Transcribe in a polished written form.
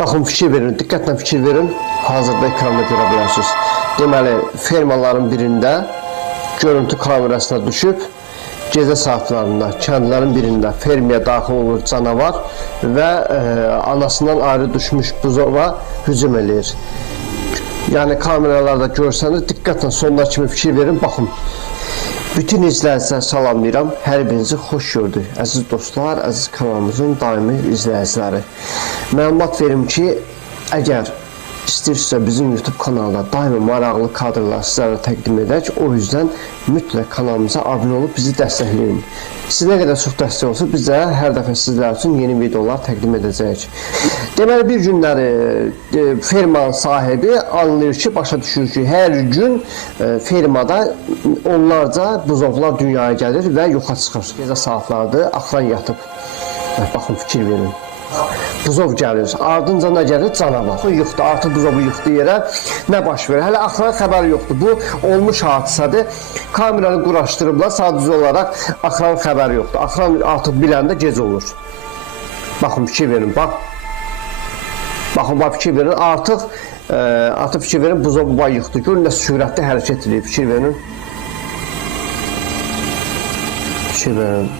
Baxın, fikir verin, diqqətlə fikir verin. Hazırda ekranda görə bilərsiniz. Deməli, fermaların birində görüntü kamerasına düşüb, gecə saatlarında kəndlərin birində fermaya daxil olur canavar və anasından ayrı düşmüş buzova hücum eləyir. Yəni kameralarda görsəniz, diqqətlə sonuna kimi fikir verin, baxın. Bütün izləyiciləri salamlayıram, hər birinizi xoş gördük. Əziz dostlar, əziz kanalımızın daimi izləyiciləri. Məlumat verim ki, əgər istəyirsə bizim YouTube kanalda daimi maraqlı kadrlar sizlərə təqdim edək. O yüzden mütləq kanalımıza abunə olub bizi dəstəkləyin. Siz nə qədər çox dəstək olsa, biz də hər dəfə sizlər üçün yeni videolar təqdim edəcəyik. Deməli, bir günləri fermanın sahibi anlayır ki, başa düşür ki, hər gün fermada onlarca buzovlar dünyaya gəlir və yoxa çıxır. Gecə saatlardır, axıran yatıb. Baxın, fikir verin. Buzov gəlir, ardınca nə gəlir? Canavar. Yıxdı, artıq buzovu yıxdı yerə. Nə baş verir? Hələ axıran xəbər yoxdur. Bu, olmuş hadisədir. Kameranı quraşdırıblar, sadəcə olaraq axıran xəbər yoxdur. Axıran artıq biləndə gec olur. Baxın, fikir verin, bax. Baxın, fikir verin, artıq fikir verin, buzovu yıxdı. Görün, nə sürətli hərəkət edir, fikir verin. Fikir verin.